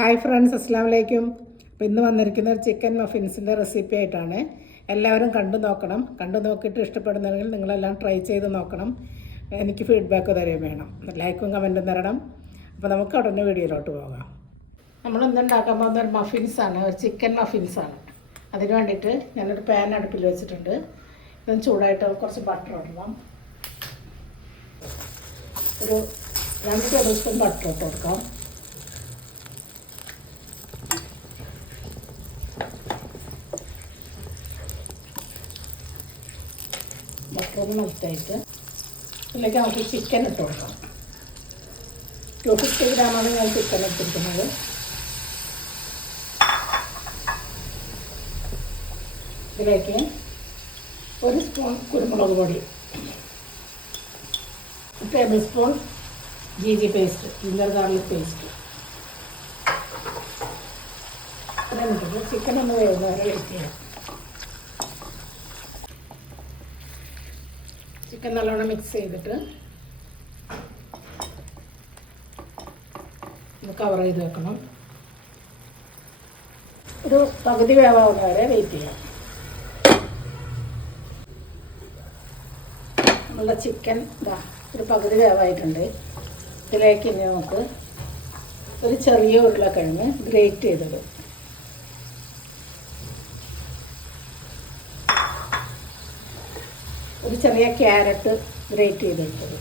Hi friends, അസ്സാം വലൈക്കും. അപ്പോൾ ഇന്ന് വന്നിരിക്കുന്ന ഒരു ചിക്കൻ മഫിൻസിൻ്റെ റെസിപ്പി ആയിട്ടാണ്. എല്ലാവരും കണ്ടു നോക്കണം. കണ്ടു നോക്കിയിട്ട് ഇഷ്ടപ്പെടുന്നെങ്കിൽ നിങ്ങളെല്ലാം ട്രൈ ചെയ്ത് നോക്കണം. എനിക്ക് ഫീഡ്ബാക്ക് തരുകയും വേണം. ലൈക്കും കമൻറ്റും തരണം. അപ്പോൾ നമുക്ക് ഉടനെ വീഡിയോയിലോട്ട് പോകാം. നമ്മൾ ഇന്നുണ്ടാക്കാൻ പോകുന്ന ഒരു മഫിൻസാണ്, ഒരു ചിക്കൻ മഫിൻസാണ്. അതിന് വേണ്ടിയിട്ട് ഞാനൊരു പാൻ അടുപ്പിൽ വെച്ചിട്ടുണ്ട്. ഇതൊന്ന് ചൂടായിട്ട് കുറച്ച് ബട്ടർ ഇടണം. ഒരു 2 ടേബിൾ സ്പൂൺ ബട്ടർ ഇട്ട് കൊടുക്കാം. ബട്ടറൊന്ന് മെൽറ്റായിട്ട് ഇതിലേക്ക് നമുക്ക് ചിക്കൻ ഇട്ട് കൊടുക്കാം. 250 ഗ്രാമാണ് ഞാൻ ചിക്കൻ എടുത്തിരിക്കുന്നത്. ഇതിലേക്ക് 1 സ്പൂൺ കുരുമുളക് പൊടി, 1 table spoon ginger paste, ginger garlic paste. എന്നിട്ട് ചിക്കൻ ഒന്ന് വേവുന്ന വരെ വെയിറ്റ് ചെയ്യാം. ചിക്കൻ നല്ലോണം മിക്സ് ചെയ്തിട്ട് കവർ ചെയ്ത് വെക്കണം. ഒരു പകുതി വേവാവുന്ന വരെ വെയിറ്റ് ചെയ്യാം. നമ്മളുടെ ചിക്കൻ ഒരു പകുതി വേവായിട്ടുണ്ട്. ഇതിലേക്ക് ഇനി നമുക്ക് ഒരു ചെറിയ ഉരുളക്കിഴങ്ങ് ഗ്രേറ്റ് ചെയ്തിടും. ഒരു ചെറിയ ക്യാരറ്റ് ഗ്രേറ്റ് ചെയ്തെടുത്തത്,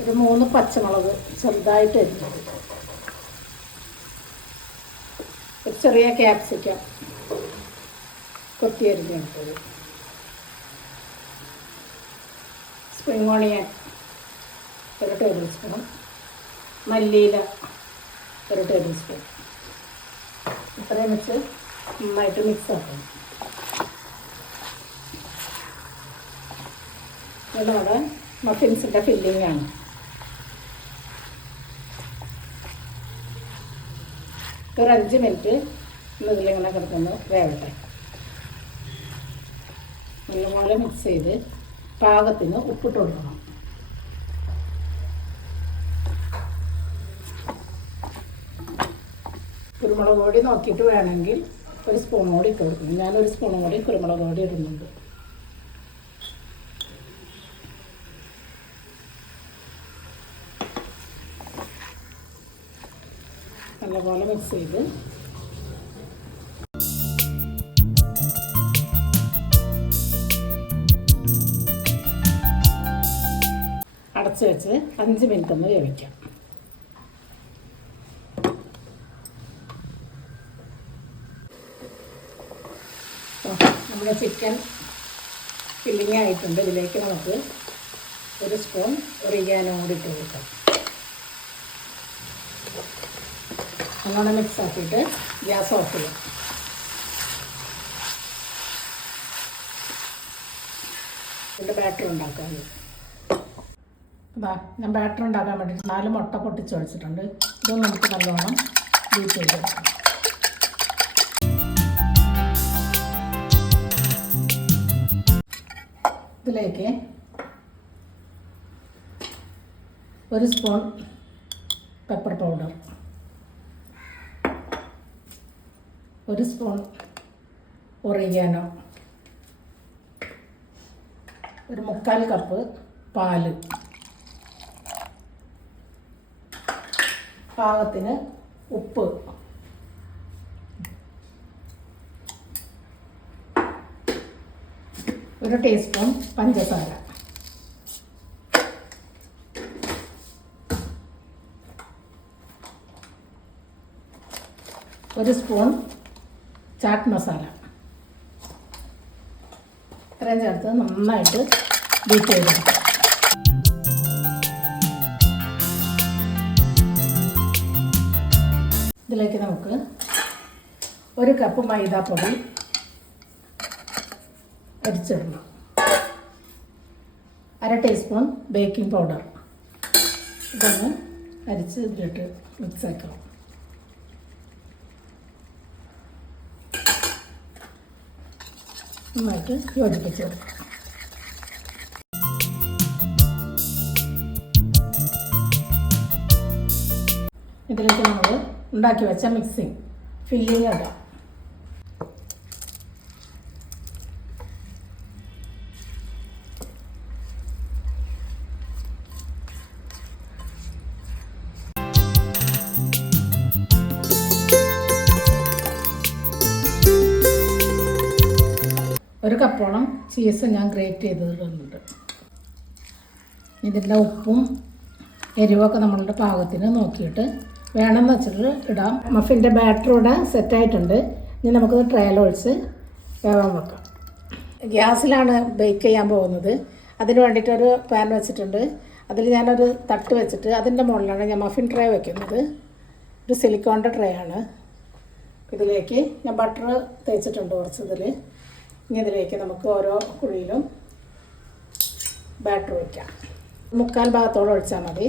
ഒരു 3 പച്ചമുളക് ചെറുതായിട്ട് അരിഞ്ഞത്, ഒരു ചെറിയ ക്യാപ്സിക്കം കൊത്തി അരിഞ്ഞെടുത്തത്, സ്പ്രിംഗ് ഓണിയൻ 1 ടേബിൾ സ്പൂൺ, മല്ലിയില 1 ടേബിൾ സ്പൂൺ. ഇത്രയും വെച്ച് നന്നായിട്ട് മിക്സ് ആക്കണം. ഇതാണ് മഫിൻസിൻ്റെ ഫില്ലിംഗ് ആണ്. ഒരു 5 മിനിറ്റ് ഇതിലിങ്ങനെ കിടക്കുന്നു വേവട്ടെ. നല്ലപോലെ മിക്സ് ചെയ്ത് പാകത്തിന് ഉപ്പിട്ട് കൊടുക്കണം. കുരുമുളക് പൊടി നോക്കിയിട്ട് വേണമെങ്കിൽ 1 സ്പൂൺ കൂടി ഇട്ട് കൊടുക്കണം. ഞാനൊരു സ്പൂൺ കൂടി കുരുമുളക് പൊടി ഇടുന്നുണ്ട്. നല്ലപോലെ മിക്സ് ചെയ്ത് അടച്ച് വെച്ച് 5 മിനിറ്റ് ഒന്ന് വേവിക്കാം. നമ്മുടെ ചിക്കൻ ഫില്ലിങ് ആയിട്ടുണ്ട്. ഇതിലേക്ക് നമുക്ക് 1 സ്പൂൺ ഒറിഗാനോ കൂടി ഇട്ട് കൊടുക്കാം. നല്ലോണം മിക്സ് ആക്കിയിട്ട് ഗ്യാസ് ഓഫ് ചെയ്യാം. ഇതിൻ്റെ ബാറ്റർ ഉണ്ടാക്കാം. ഞാൻ ബാറ്റർ ഉണ്ടാക്കാൻ വേണ്ടിയിട്ട് 4 മുട്ട പൊട്ടിച്ച് വെച്ചിട്ടുണ്ട്. ഇതൊന്നും നമുക്ക് നല്ലോണം ബീറ്റ് ചെയ്തെടുക്കാം. ഇതിലേക്ക് 1 spoon pepper powder, 1 spoon oregano, ഒരു 3/4 കപ്പ് പാല്, പാകത്തിന് ഉപ്പ്, ഒരു ടീസ്പൂൺ പഞ്ചസാര, ഒരു സ്പൂൺ ചാറ്റ് മസാല. ഇത്രയും ചേർത്ത് നന്നായിട്ട് ബീറ്റ് ചെയ്തെടുക്കാം. ഇതിലേക്ക് നമുക്ക് 1 കപ്പ് മൈദാപ്പൊടി അരിച്ചിടണം, 1/2 ടീസ്പൂൺ ബേക്കിംഗ് പൗഡർ. ഇതൊന്ന് അരിച്ച് ഇതിലിട്ട് മിക്സ് ആക്കണം. നന്നായിട്ട് യോജിപ്പിച്ച് കൊടുക്കാം. ഇതിലേക്ക് നമ്മൾ ഉണ്ടാക്കി വെച്ച മിക്സിങ് ഫില്ലിങ് ഇടാം. ഒരു കപ്പോളം ചീസ് ഞാൻ ഗ്രേറ്റ് ചെയ്തിടുന്നുണ്ട്. ഇതിൻ്റെ ഉപ്പും എരിവൊക്കെ നമ്മളുടെ പാകത്തിന് നോക്കിയിട്ട് വേണമെന്ന് വെച്ചിട്ട് ഇടാം. മഫിൻ്റെ ബാറ്റർ ഇവിടെ സെറ്റായിട്ടുണ്ട്. ഇനി നമുക്കത് ട്രയൽ ഒഴിച്ച് വേവാൻ വെക്കാം. ഗ്യാസിലാണ് ബേക്ക് ചെയ്യാൻ പോകുന്നത്. അതിന് വേണ്ടിയിട്ടൊരു പാൻ വെച്ചിട്ടുണ്ട്. അതിൽ ഞാനൊരു തട്ട് വെച്ചിട്ട് അതിൻ്റെ മുകളിലാണ് ഞാൻ മഫിൻ ട്രേ വയ്ക്കുന്നത്. ഒരു സിലിക്കോണിൻ്റെ ട്രേ ആണ്. ഇതിലേക്ക് ഞാൻ ബട്ടർ തേച്ചിട്ടുണ്ട് കുറച്ച് ഇതിൽ. ഇനി ഇതിലേക്ക് നമുക്ക് ഓരോ കുഴിയിലും ബാറ്റർ വയ്ക്കാം. 3/4 ഭാഗത്തോളം ഒഴിച്ചാൽ മതി.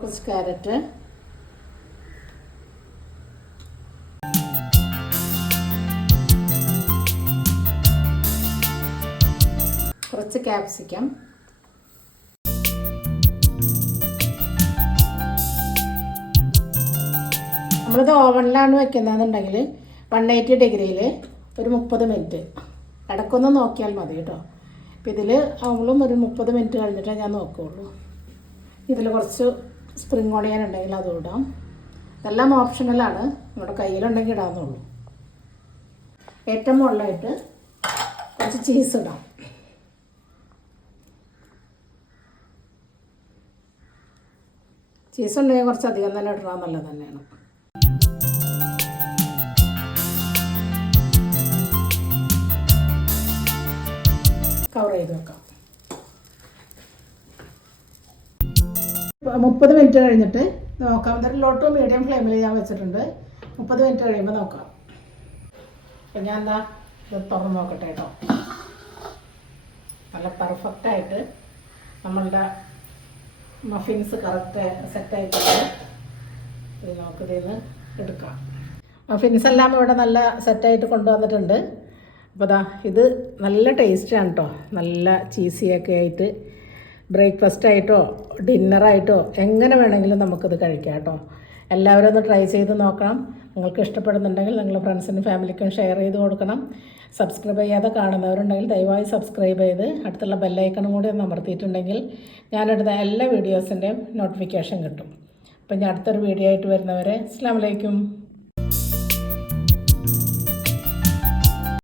കുറച്ച് ക്യാരറ്റ്, കുറച്ച് ക്യാപ്സിക്കം, നമ്മളിത് ഓവനിലാണ് വെക്കുന്നതെന്നുണ്ടെങ്കിൽ 180 ഡിഗ്രിയിൽ ഒരു 30 മിനിറ്റ് ഇടയ്ക്കൊന്ന് നോക്കിയാൽ മതി കേട്ടോ. അപ്പോൾ ഇതിൽ അവളും ഒരു 30 മിനിറ്റ് കഴിഞ്ഞിട്ടേ ഞാൻ നോക്കുകയുള്ളൂ. ഇതിൽ കുറച്ച് സ്പ്രിംഗ് ഓണിയൻ ഉണ്ടെങ്കിൽ അതും ഇടാം. ഇതെല്ലാം ഓപ്ഷണലാണ്, നമ്മുടെ കയ്യിലുണ്ടെങ്കിൽ ഇടാമെന്നുള്ളൂ. ഏറ്റവും മുകളിലായിട്ട് കുറച്ച് ചീസ് ഇടാം. ചീസ് ഉണ്ടെങ്കിൽ കുറച്ചധികം തന്നെ ഇടണം, നല്ലത് തന്നെയാണ്. കവർ ചെയ്ത് വെക്കാം. 30 മിനിറ്റ് കഴിഞ്ഞിട്ട് നോക്കാം. ഇതൊരു ലോ ടു മീഡിയം ഫ്ലെയിമിൽ ഞാൻ വെച്ചിട്ടുണ്ട്. 30 മിനിറ്റ് കഴിയുമ്പോൾ നോക്കാം. അപ്പം ഞാൻ എന്താ ഇത് തുറന്ന് നോക്കട്ടെ കേട്ടോ. നല്ല പെർഫെക്റ്റായിട്ട് നമ്മളുടെ മഫിൻസ് കറക്റ്റ് സെറ്റായിട്ടുണ്ട്. ഇത് നമുക്കിതിന്ന് എടുക്കാം. മഫിൻസ് എല്ലാം ഇവിടെ നല്ല സെറ്റായിട്ട് കൊണ്ടുവന്നിട്ടുണ്ട്. അപ്പോൾ ദാ ഇത് നല്ല ടേസ്റ്റാണ് കേട്ടോ. നല്ല ചീസിയൊക്കെ ആയിട്ട് ബ്രേക്ക്ഫാസ്റ്റ് ആയിട്ടോ ഡിന്നറായിട്ടോ എങ്ങനെ വേണമെങ്കിലും നമുക്കിത് കഴിക്കാം കേട്ടോ. എല്ലാവരും ഒന്ന് ട്രൈ ചെയ്ത് നോക്കണം. നിങ്ങൾക്ക് ഇഷ്ടപ്പെടുന്നുണ്ടെങ്കിൽ നിങ്ങൾ ഫ്രണ്ട്സിനും ഫാമിലിക്കും ഷെയർ ചെയ്ത് കൊടുക്കണം. സബ്സ്ക്രൈബ് ചെയ്യാതെ കാണുന്നവരുണ്ടെങ്കിൽ ദയവായി സബ്സ്ക്രൈബ് ചെയ്ത് അടുത്തുള്ള ബെല്ലൈക്കണും കൂടി ഒന്ന് അമർത്തിയിട്ടുണ്ടെങ്കിൽ ഞാനെടുത്ത എല്ലാ വീഡിയോസിൻ്റെയും നോട്ടിഫിക്കേഷൻ കിട്ടും. അപ്പം ഞാൻ അടുത്തൊരു വീഡിയോ ആയിട്ട് വരുന്നവരെ അസ്സലാമു അലൈക്കും.